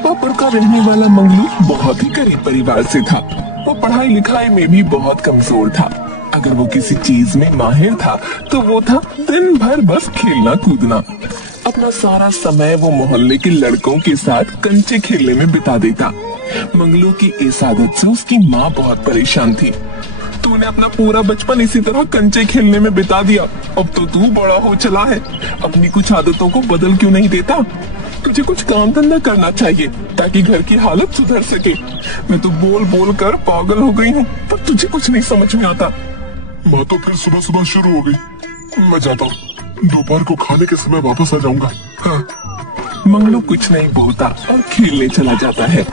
दीपापुर का रहने वाला मंगलू बहुत ही गरीब परिवार से था। वो पढ़ाई लिखाई में भी बहुत कमजोर था। अगर वो किसी चीज में माहिर था तो वो था दिन भर बस खेलना कूदना। अपना सारा समय वो मोहल्ले के लड़कों के साथ कंचे खेलने में बिता देता। मंगलू की इस आदत से उसकी माँ बहुत परेशान थी। तूने अपना पूरा बचपन इसी तरह कंचे खेलने में बिता दिया, अब तो तू बड़ा हो चला है, अपनी कुछ आदतों को बदल क्यों नहीं देता? तुझे कुछ काम धंधा करना चाहिए ताकि घर की हालत सुधर सके। मैं तो बोल बोल कर पागल हो गई हूँ, पर तुझे कुछ नहीं समझ में आता। माँ तो फिर सुबह सुबह शुरू हो गई। मैं जाता हूँ, दोपहर को खाने के समय वापस आ जाऊंगा। हाँ। मंगलू कुछ नहीं बोलता और खेलने चला जाता है।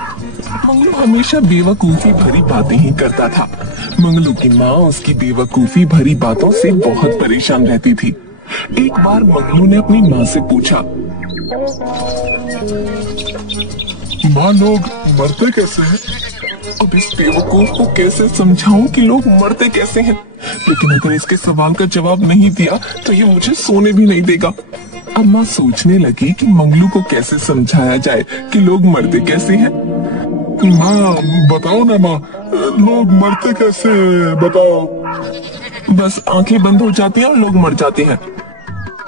मंगलू हमेशा बेवकूफी भरी बातें ही करता था। मंगलू की माँ उसकी बेवकूफी भरी बातों से बहुत परेशान रहती थी। एक बार मंगलू ने अपनी माँ से पूछा, माँ लोग मरते कैसे हैं? अब इस बेवकूफ को कैसे समझाऊं कि लोग मरते कैसे हैं? लेकिन अगर इसके सवाल का जवाब नहीं दिया तो ये मुझे सोने भी नहीं देगा। अब माँ सोचने लगी कि मंगलू को कैसे समझाया जाए कि लोग मरते कैसे हैं। माँ बताओ ना माँ, लोग मरते कैसे बताओ। बस आंखें बंद हो जाती हैं और लोग मर जाते हैं।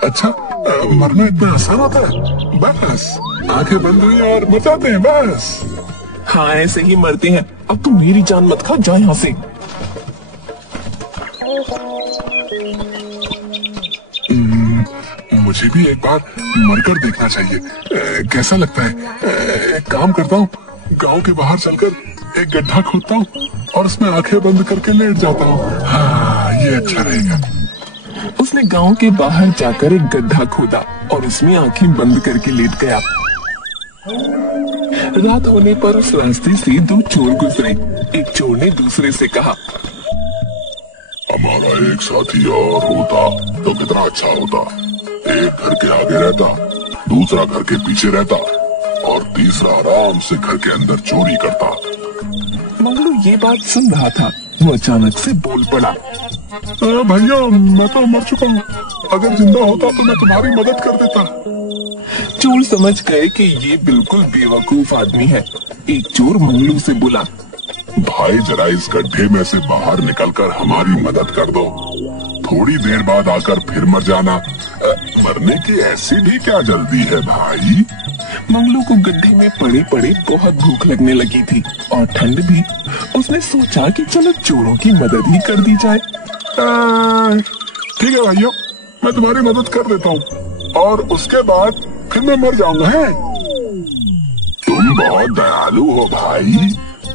अच्छा, मरना इतना आसान होता है? बस आंखें बंद हुई और मर जाते हैं बस। हाँ ऐसे ही मरते हैं। अब तू मेरी जान मत खा, जा यहाँ से। मुझे भी एक बार मरकर देखना चाहिए, कैसा लगता है? एक काम करता हूँ, गांव के बाहर चलकर एक गड्ढा खोदता हूँ और उसमें आंखें बंद करके लेट जाता हूँ। हाँ ये अच्छा रहेगा। उसने गांव के बाहर जाकर एक गड्ढा खोदा और उसमें आंखें बंद करके लेट गया। रात होने पर उस रास्ते से दो चोर गुजरे। एक चोर ने दूसरे से कहा, हमारा एक साथी और होता तो कितना अच्छा होता। एक घर के आगे रहता, दूसरा घर के पीछे रहता और तीसरा आराम से घर के अंदर चोरी करता। मंगलू ये बात सुन रहा था। वो अचानक से बोल पड़ा, भैया मैं तो मर चुका हूँ, अगर जिंदा होता तो मैं तुम्हारी मदद कर देता। चोर समझ गए कि ये बिल्कुल बेवकूफ आदमी है। एक चोर मंगलू से बोला, भाई जरा इस गड्ढे में से बाहर निकलकर हमारी मदद कर दो, थोड़ी देर बाद आकर फिर मर जाना। मरने की ऐसी भी क्या जल्दी है भाई? मंगलू को गड्ढे में पड़े पड़े बहुत भूख लगने लगी थी और ठंड भी। उसने सोचा कि चलो चोरों की मदद ही कर दी जाए। ठीक है भाइयों, मैं तुम्हारी मदद कर देता हूँ और उसके बाद फिर मैं मर जाऊंगा। है तुम बहुत दयालु हो भाई।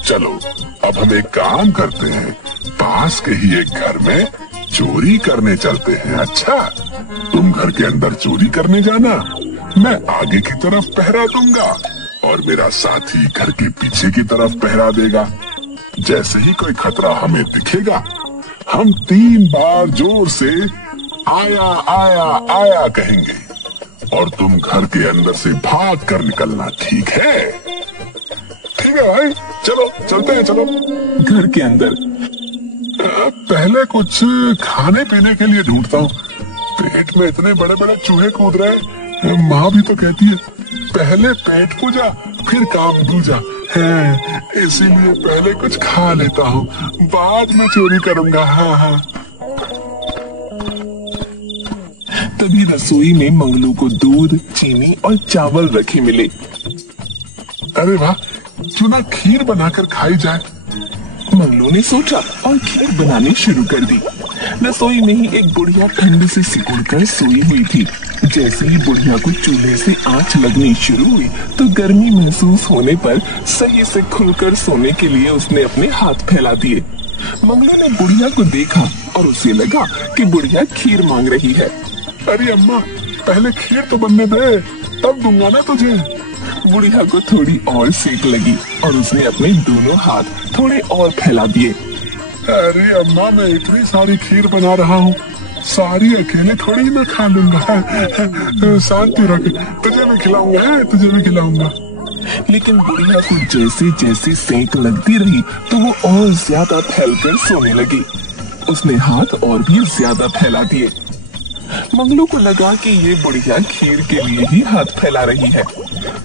चलो अब हम एक काम करते हैं, पास के ही एक घर में चोरी करने चलते हैं। अच्छा, तुम घर के अंदर चोरी करने जाना, मैं आगे की तरफ पहरा दूंगा और मेरा साथी घर के पीछे की तरफ पहरा देगा। जैसे ही कोई खतरा हमें दिखेगा, हम 3 बार जोर से आया आया आया कहेंगे और तुम घर के अंदर से भाग कर निकलना। ठीक है? ठीक है भाई, चलो चलते हैं। चलो घर के अंदर पहले कुछ खाने पीने के लिए ढूंढता हूँ। पेट में इतने बड़े बड़े चूहे कूद रहे हैं। माँ भी तो कहती है पहले पेट पूजा फिर काम दूजा है, इसीलिए पहले कुछ खा लेता हूँ, बाद में चोरी करूंगा। हाँ हाँ। तभी रसोई में मंगलू को दूध, चीनी और चावल रखे मिले। अरे वाह, क्यों ना खीर बनाकर खाई जाए। मंगलू ने सोचा और खीर बनानी शुरू कर दी। रसोई में ही एक बुढ़िया ठंड से सिकुड़कर सोई हुई थी। जैसे ही बुढ़िया को चूल्हे से आंच लगनी शुरू हुई तो गर्मी महसूस होने पर सही से खुलकर सोने के लिए उसने अपने हाथ फैला दिए। मंगलू ने बुढ़िया को देखा और उसे लगा कि बुढ़िया खीर मांग रही है। अरे अम्मा, पहले खीर तो बनने दे, तब दूंगा ना तुझे। बुढ़िया को थोड़ी और सेक लगी और उसने अपने दोनों हाथ थोड़े और फैला दिए। अरे अम्मा, मैं इतनी सारी खीर बना रहा हूँ, सारी अकेले थोड़ी मैं खा लूंगा। शांति रख, तुझे भी खिलाऊंगा, तुझे भी खिलाऊंगा। लेकिन बुढ़िया को जैसे जैसे सेक लगती रही तो वो और ज्यादा फैलकर सोने लगी। उसने हाथ और भी ज्यादा फैला दिए। मंगलू को लगा कि ये बुढ़िया खीर के लिए ही हाथ फैला रही है।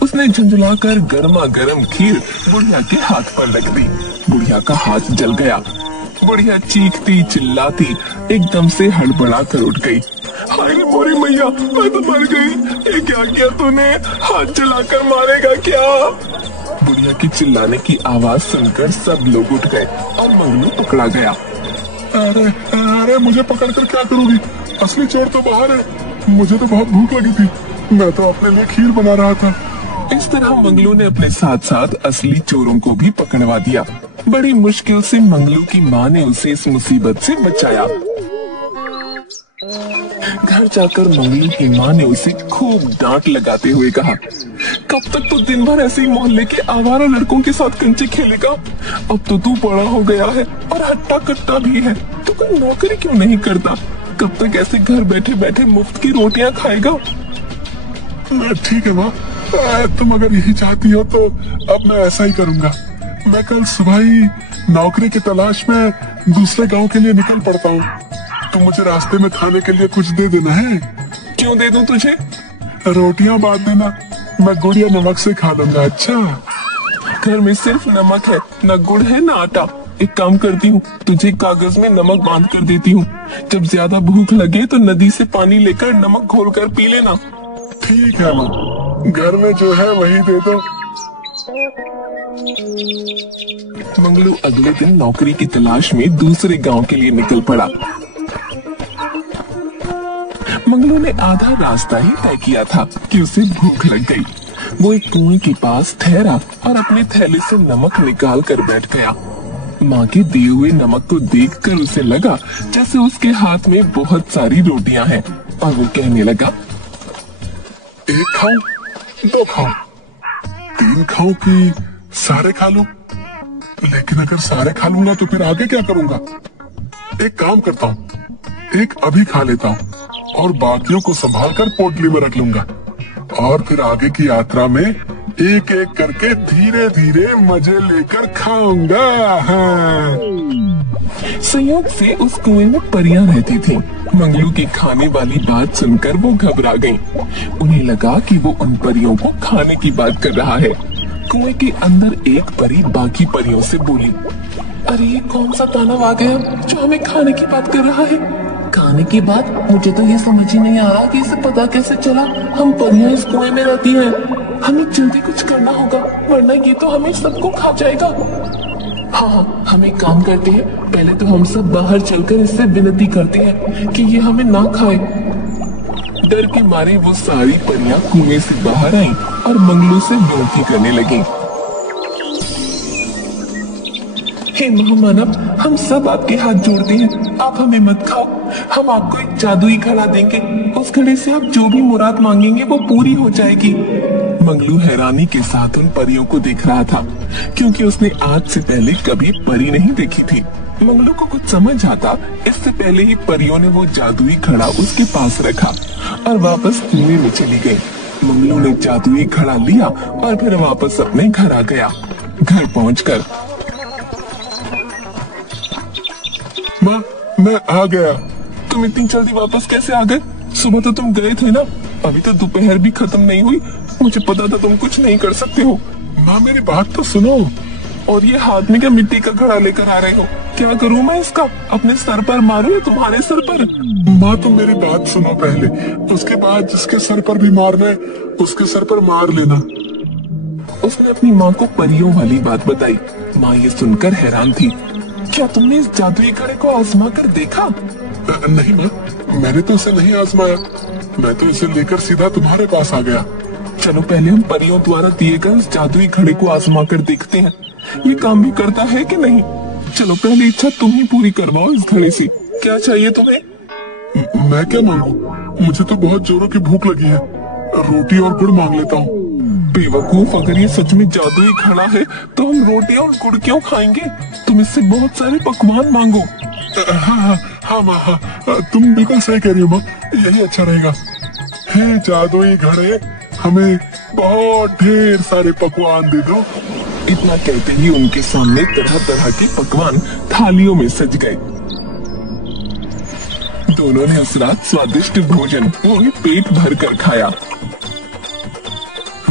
उसने झुंझुलाकर गर्मा गर्म खीर बुढ़िया के हाथ पर रख दी। बुढ़िया का हाथ जल गया। बुढ़िया चीखती चिल्लाती एकदम से हड़बड़ा कर उठ गई। हाय रे मोरी मैया, मैं तो मर गई। ये क्या किया तूने? हाथ जलाकर मारेगा क्या? बुढ़िया की चिल्लाने की आवाज सुनकर सब लोग उठ गए और मंगलू पकड़ा गया। अरे अरे, मुझे पकड़कर क्या करोगी? असली चोर तो बाहर है। मुझे तो बहुत भूख लगी थी, मैं तो अपने लिए खीर बना रहा था। इस तरह मंगलू ने अपने साथ साथ असली चोरों को भी पकड़वा दिया। बड़ी मुश्किल से मंगलू की माँ ने उसे इस मुसीबत से बचाया। घर जाकर मंगलू की माँ ने उसे खूब डांट लगाते हुए कहा, कब तक तो दिन भर ऐसे ही मोहल्ले के आवारा लड़कों के साथ कंचे खेलेगा? अब तो तू बड़ा हो गया है और हट्टा कट्टा भी है, तो कोई नौकरी क्यों नहीं करता? कब तक ऐसे घर बैठे बैठे मुफ्त की रोटियां खाएगा? ठीक है माँ, तुम अगर यही चाहती हो तो अब मैं ऐसा ही करूँगा। मैं कल सुबह ही नौकरी की तलाश में दूसरे गांव के लिए निकल पड़ता हूँ। तुम मुझे रास्ते में खाने के लिए कुछ दे देना है। क्यों दे दूं तुझे? रोटियां बांट देना, मैं गुड़ या नमक से खा लूंगा। अच्छा, घर में सिर्फ नमक है, न गुड़ है न आटा। एक काम करती हूँ, तुझे कागज में नमक बांध कर देती हूँ। जब ज्यादा भूख लगे तो नदी से पानी लेकर नमक घोलकर पी लेना। ठीक है माँ, घर में जो है वही दे दो। मंगलू अगले दिन नौकरी की तलाश में दूसरे गांव के लिए निकल पड़ा। मंगलू ने आधा रास्ता ही तय किया था कि उसे भूख लग गई। वो एक कुएं के पास ठहरा और अपने थैले से नमक निकाल कर बैठ गया। माँ के दिए हुए नमक को देखकर उसे लगा जैसे उसके हाथ में बहुत सारी रोटियां हैं और वो कहने लगा, एक खाऊं, दो खाऊं, तीन खाऊं कि सारे खा लूं? लेकिन अगर सारे खा लूंगा तो फिर आगे क्या करूंगा? एक काम करता हूँ, एक अभी खा लेता हूँ और बाकियों को संभाल कर पोटली में रख लूंगा और फिर आगे की यात्रा में एक एक करके धीरे धीरे मजे लेकर खाऊंगा। हाँ। संयोग से उस कुएं में परियां रहती थीं। मंगलू की खाने वाली बात सुनकर वो घबरा गईं। उन्हें लगा कि वो उन परियों को खाने की बात कर रहा है। कुएं के अंदर एक परी बाकी परियों से बोली, अरे ये कौन सा दानव आ गया जो हमें खाने की बात कर रहा है? खाने की बात? मुझे तो ये समझ ही नहीं आ रहा कि इसे पता कैसे चला हम परियां इस कुएं में रहती हैं। हमें जल्दी कुछ करना होगा वरना ये तो हमें सबको खा जाएगा। हाँ, हम एक काम करते हैं, पहले तो हम सब बाहर चलकर इससे विनती करते हैं कि ये हमें ना खाए। डर के मारे वो सारी परियां कुएं से बाहर आईं और मंगलू से विनती करने लगी। हे महामानव, हम सब आपके हाथ जोड़ते हैं, आप हमें मत खाओ। हम आपको एक जादुई घड़ा देंगे, उस घड़े से आप जो भी मुराद मांगेंगे वो पूरी हो जाएगी। मंगलू हैरानी के साथ उन परियों को देख रहा था, क्योंकि उसने आज से पहले कभी परी नहीं देखी थी। मंगलू को कुछ समझ आता इससे पहले ही परियों ने वो जादुई घड़ा उसके पास रखा और वापस कुएं में चली गई। मंगलू ने जादुई घड़ा लिया और फिर वापस अपने घर आ गया। घर पहुंचकर, माँ, मैं आ गया। तुम इतनी जल्दी वापस कैसे आ गए? सुबह तो तुम गए थे ना, अभी तो दोपहर भी खत्म नहीं हुई। मुझे पता था तुम कुछ नहीं कर सकते हो। माँ, मेरी बात तो सुनो। और ये हाथ में क्या मिट्टी का घड़ा लेकर आ रहे हो? क्या करूँ मैं इसका? अपने सर पर मारूं या तुम्हारे सर पर? माँ, तुम मेरी बात सुनो पहले, उसके बाद जिसके सर पर भी मारना है उसके सर पर मार लेना। उसने अपनी माँ को परियों वाली बात बताई। माँ ये सुनकर हैरान थी। क्या तुमने इस जादुई घड़े को आजमा कर देखा? नहीं माँ, मैंने तो इसे नहीं आजमाया। मैं तो इसे लेकर सीधा तुम्हारे पास आ गया। चलो पहले हम परियों द्वारा दिए गए इस जादुई घड़े को आजमा कर देखते हैं, ये काम भी करता है कि नहीं। चलो पहली इच्छा तुम ही पूरी करवाओ इस घड़े से। क्या चाहिए तुम्हें? मैं क्या मांगू? मुझे तो बहुत जोरों की भूख लगी है। रोटी और गुड़ मांग लेता हूँ। बेवकूफ, अगर ये सच में जादुई घड़ा है तो हम रोटी और गुड़ क्यों खाएंगे? तुम इससे बहुत सारे पकवान मांगो। हाँ माँ, हाँ, तुम बिल्कुल सही कह रही हो माँ, यही अच्छा रहेगा। हे जादुई घड़े, हमें बहुत ढेर सारे पकवान दे दो। इतना कहते ही उनके सामने तरह तरह के पकवान थालियों में सज गए। दोनों ने उस रात स्वादिष्ट भोजन वो भी पेट भर कर खाया।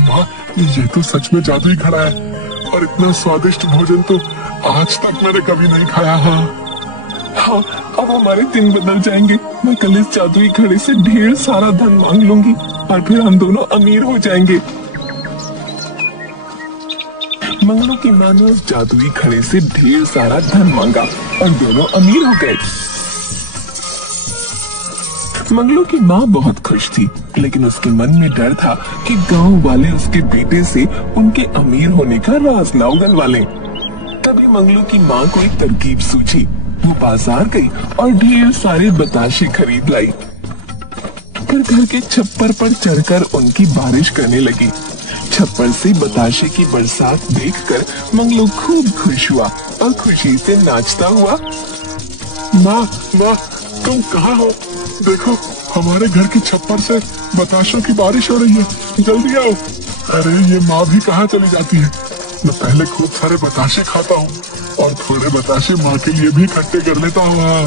माँ, ये तो सच में जादुई घड़ा है और इतना स्वादिष्ट भोजन तो आज तक मैंने कभी नहीं खाया। हाँ, अब हमारे दिन बदल जाएंगे। मैं कल इस जादुई घड़े से ढेर सारा धन मांग लूंगी और फिर हम दोनों अमीर हो जाएंगे। मंगलू की माँ ने उस जादुई घड़े से ढेर सारा धन मांगा और दोनों अमीर हो गए। मंगलू की माँ बहुत खुश थी, लेकिन उसके मन में डर था कि गांव वाले उसके बेटे से उनके अमीर होने का राज न उगलवा लें। तभी मंगलू की माँ को एक तरकीब सूझी। वो बाजार गई और ढेर सारे बताशे खरीद लाई। फिर घर के छप्पर पर चढ़कर उनकी बारिश करने लगी। छप्पर से बताशे की बरसात देखकर मंगलू खूब खुश हुआ और खुशी से नाचता हुआ, माँ माँ तुम कहाँ हो? देखो हमारे घर के छप्पर से बताशों की बारिश हो रही है, जल्दी आओ। अरे ये माँ भी कहाँ चली जाती है? मैं पहले खूब सारे बताशे खाता हूँ और थोड़े बताशे माँ के लिए भी इकट्ठे कर लेता हूँ।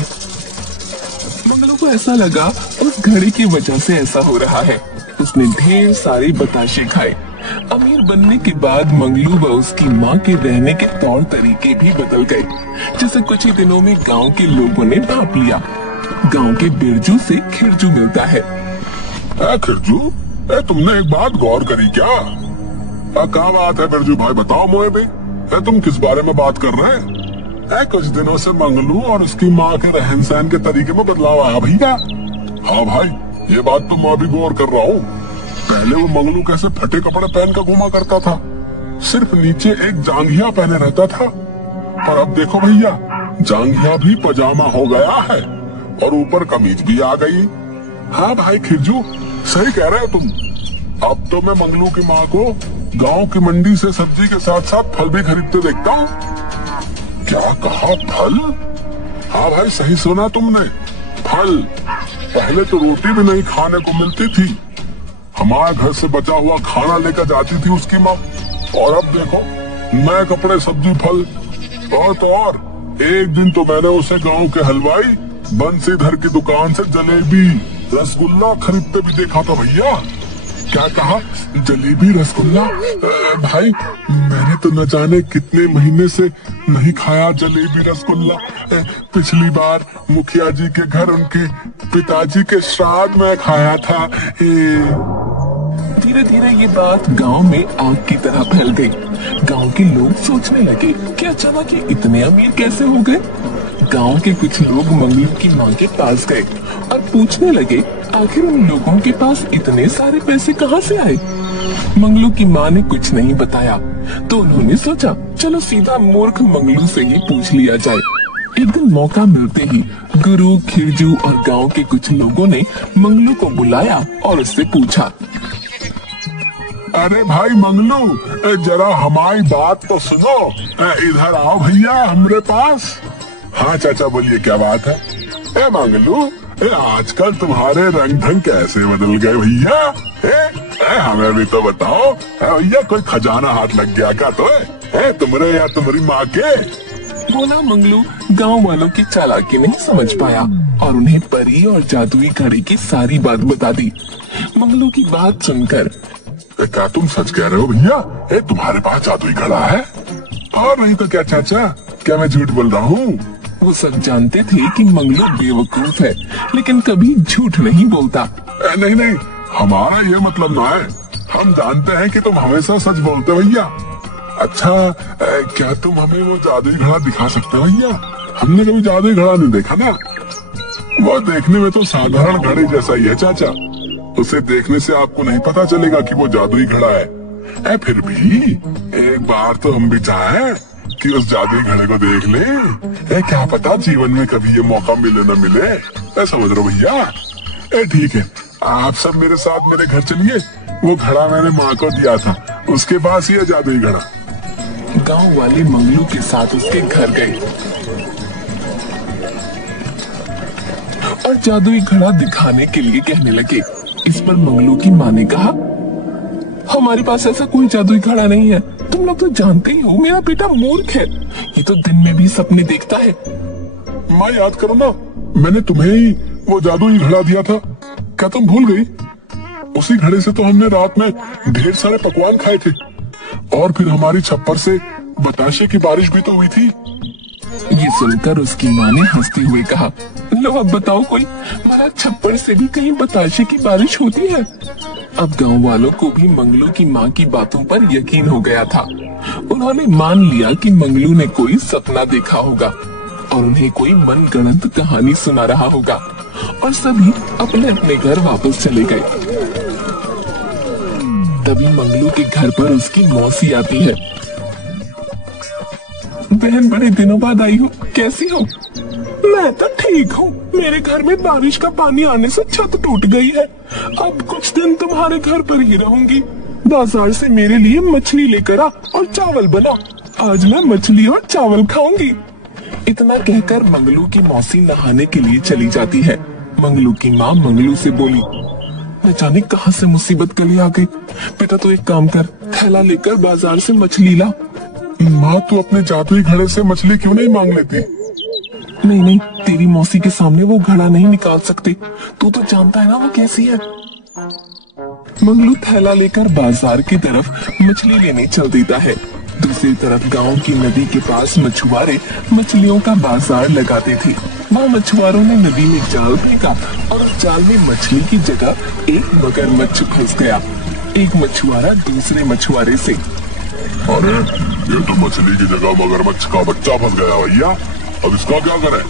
मंगलू को ऐसा लगा उस घड़ी की वजह से ऐसा हो रहा है। उसने ढेर सारे बताशे खाए। अमीर बनने के बाद मंगलू व उसकी माँ के रहने के तौर तरीके भी बदल गए। जैसे कुछ ही दिनों में गांव के लोगों ने भाप लिया। गांव के बिरजू से खिरजू मिलता है। खिरजू, तुमने एक बात गौर करी क्या? क्या बात है बिरजू भाई, बताओ मुझे भी। तुम किस बारे में बात कर रहे हैं? कुछ दिनों से मंगलू और उसकी माँ के रहन सहन के तरीके में बदलाव आया भैया। हाँ भाई, ये बात तो मैं भी गौर कर रहा हूँ। पहले वो मंगलू कैसे फटे कपड़े पहन कर घूमा करता था, सिर्फ नीचे एक जांघिया पहने रहता था। और अब देखो भैया, जांघिया भी पजामा हो गया है और ऊपर कमीज भी आ गई। हाँ भाई खिरजू, सही कह रहे हो तुम। अब तो मैं मंगलू की माँ को गांव की मंडी से सब्जी के साथ साथ फल भी खरीदते देखता हूँ। क्या कहा, फल? हाँ भाई सही सुना तुमने, फल। पहले तो रोटी भी नहीं खाने को मिलती थी। हमारे घर से बचा हुआ खाना लेकर जाती थी उसकी माँ, और अब देखो नए कपड़े, सब्जी, फल। और तो और एक दिन तो मैंने उसे गांव के हलवाई बंसीधर की दुकान से जलेबी रसगुल्ला खरीदते भी देखा था भैया। क्या कहा, जलेबी रसगुल्ला? भाई मैंने तो न जाने कितने महीने से नहीं खाया जलेबी रसगुल्ला। पिछली बार मुखिया जी के घर उनके पिताजी के श्राद्ध में खाया था। धीरे धीरे ये बात गांव में आग की तरह फैल गई। गांव के लोग सोचने लगे कि अचानक ये इतने अमीर कैसे हो गए। गांव के कुछ लोग मंगलू की माँ के पास गए और पूछने लगे आखिर उन लोगों के पास इतने सारे पैसे कहाँ से आए। मंगलू की माँ ने कुछ नहीं बताया, तो उन्होंने सोचा चलो सीधा मूर्ख मंगलू से ही पूछ लिया जाए। एक दिन मौका मिलते ही गुरु, खिरजू और गांव के कुछ लोगों ने मंगलू को बुलाया और उससे पूछा, अरे भाई मंगलू, जरा हमारी बात तो सुनो। इधर आओ भैया हमारे पास। हाँ चाचा बोलिए, क्या बात है? मंगलू, आजकल तुम्हारे रंग ढंग कैसे बदल गए भैया? हमें भी तो बताओ भैया, कोई खजाना हाथ लग गया क्या तो तुम्हारे या तुम्हारी माँ के? बोला मंगलू गांव वालों की चालाकी नहीं समझ पाया और उन्हें परी और जादुई घड़ी की सारी बात बता दी। मंगलू की बात सुनकर, क्या तुम सच कह रहे हो भैया? तुम्हारे पास जादुई घड़ा है? और नहीं तो क्या चाचा, क्या मैं झूठ बोल रहा हूँ? वो सब जानते थे कि मंगलू बेवकूफ है, लेकिन कभी झूठ नहीं बोलता। नहीं नहीं, हमारा ये मतलब ना है। हम जानते हैं कि तुम हमेशा सच बोलते भैया। अच्छा, क्या तुम हमें वो जादुई घड़ा दिखा सकते हो भैया? हमने कभी जादुई घड़ा नहीं देखा ना। वो देखने में तो साधारण घड़ी जैसा ही है चाचा। उसे देखने से आपको नहीं पता चलेगा कि वो जादुई घड़ा है। फिर भी एक बार तो हम भी चाहें कि उस जादुई घड़े को देख ले। क्या पता जीवन में कभी ये मौका मिले न मिले। समझ रहे भैया? ठीक है, आप सब मेरे साथ मेरे घर चलिए। वो घड़ा मैंने माँ को दिया था, उसके पास ही है जादुई घड़ा। गांव वाले मंगलू के साथ उसके घर गए और जादुई घड़ा दिखाने के लिए कहने लगे। इस पर मंगलू की माँ ने कहा, हमारे पास ऐसा कोई जादुई घड़ा नहीं है। तुम लोग तो जानते ही हो मेरा बेटा मूर्ख है, ये तो दिन में भी सपने देखता है। माँ याद करो ना, मैंने तुम्हें ही वो जादुई घड़ा दिया था, क्या तुम भूल गई? उसी घड़े से तो हमने रात में ढेर सारे पकवान खाए थे, और फिर हमारी छप्पर से बताशे की बारिश भी तो हुई थी। ये सुनकर उसकी माँ ने हंसते हुए कहा, लो अब बताओ कोई, हमारा छप्पर से भी कहीं बताशे की बारिश होती है। अब गांव वालों को भी मंगलू की माँ की बातों पर यकीन हो गया था। उन्होंने मान लिया कि मंगलू ने कोई सपना देखा होगा और उन्हें कोई मनगढ़ंत कहानी सुना रहा होगा, और सभी अपने अपने घर वापस चले गए। तभी मंगलू के घर पर उसकी मौसी आती है। बहन, बड़े दिनों बाद आई हो, कैसी हो? मैं तो ठीक हूँ। मेरे घर में बारिश का पानी आने से छत टूट गई है। अब कुछ दिन तुम्हारे घर पर ही रहूंगी। बाजार से मेरे लिए मछली लेकर आ और चावल बना। आज मैं मछली और चावल खाऊंगी। इतना कहकर मंगलू की मौसी नहाने के लिए चली जाती है। मंगलू की माँ मंगलू से बोली, न जाने कहाँ से मुसीबत गले आ गई। बेटा तो एक काम कर, थैला लेकर बाजार से मछली ला। माँ, तू अपने जादुई घड़े से मछली क्यों नहीं मांग लेती? नहीं नहीं, तेरी मौसी के सामने वो घड़ा नहीं निकाल सकते। तू तो जानता है ना वो कैसी है। मंगलू थैला लेकर बाजार की तरफ मछली लेने चल देता है। दूसरी तरफ गांव की नदी के पास मछुआरे मछलियों का बाजार लगाते थे। वहाँ मछुआरों ने नदी में जाल फेंका और उस जाल में मछली की जगह एक मगरमच्छ फंस गया। एक मछुआरा दूसरे मछुआरे से, अरे ये तो मछली की जगह मगरमच्छ का बच्चा फंस गया भैया, अब इसका क्या करें?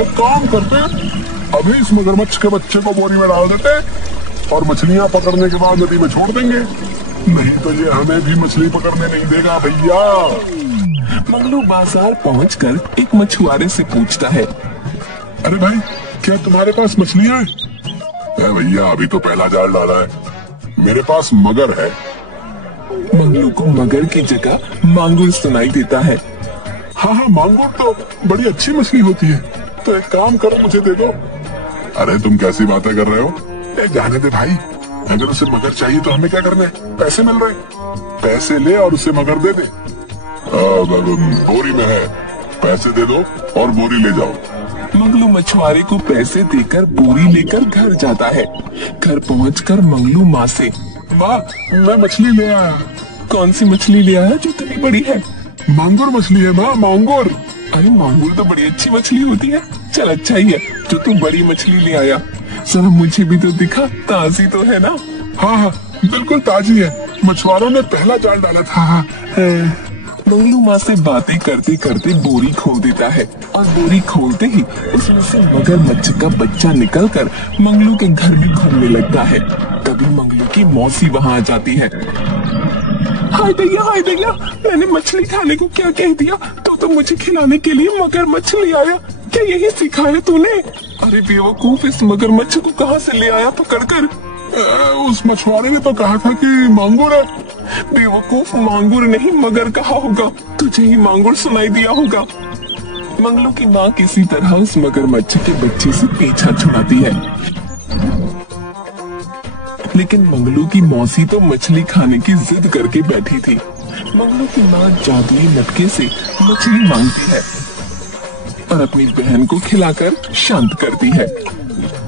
एक काम करते, अभी इस मगरमच्छ के बच्चे को बोरी में डाल देते और मछलियाँ पकड़ने के बाद नदी में छोड़ देंगे, नहीं तो ये हमें भी मछली पकड़ने नहीं देगा भैया। मंगलू बाजार पहुंचकर एक मछुआरे से पूछता है, अरे भाई, क्या तुम्हारे पास मछलियाँ हैं? भैया अभी तो पहला जाल डाला है, मेरे पास मगर है। मंगलू को मगर की जगह मांगुर सुनाई देता है। हाँ हाँ, मांगुर तो बड़ी अच्छी मछली होती है, तो एक काम करो, मुझे दे दो। अरे तुम कैसी बातें कर रहे हो? जाने दे भाई, अगर उसे मगर चाहिए तो हमें क्या करना है? पैसे मिल रहे, पैसे ले और उसे मगर दे दे। बोरी में है, पैसे दे दो और बोरी ले जाओ। मंगलू मछुआरे को पैसे देकर बोरी लेकर घर जाता है। घर पहुंचकर मंगलू माँ से, माँ, मैं मछली ले आया। कौन सी मछली ले आया जो इतनी बड़ी है? मांगुर मछली है माँ, मांगुर। अरे मांगुर तो बड़ी अच्छी मछली होती है। चल अच्छा ही है जो तू बड़ी मछली ले आया। चलो मुझे भी तो दिखा, ताजी तो है ना? हाँ हाँ, बिल्कुल ताजी है, मछुआरों ने पहला जाल डाला था। मंगलू माँ से बातें करते करते बोरी खोल देता है और बोरी खोलते ही उसमें से मगरमच्छ का बच्चा निकलकर मंगलू के घर में घूमने लगता है। तभी मंगलू की मौसी वहाँ आ जाती है। हाय दैया, मैंने मछली खाने को क्या कह दिया? तो मुझे खिलाने के लिए मगरमच्छ ले आया। क्या यही सिखाया तूने? अरे बेवकूफ, इस मगरमच्छ को कहाँ से ले आया पकड़कर? उस मछुआरे ने तो कहा था कि मांगुर है। बेवकूफ, मांगुर नहीं मगर कहा होगा, तुझे ही मांगुर सुनाई दिया होगा। मंगलू की माँ किसी तरह उस मगरमच्छ के बच्चे से पीछा छुड़ाती है, लेकिन मंगलू की मौसी तो मछली खाने की जिद करके बैठी थी। मंगलू की माँ जादुई मटके से मछली मांगती है और अपनी बहन को खिलाकर शांत करती है।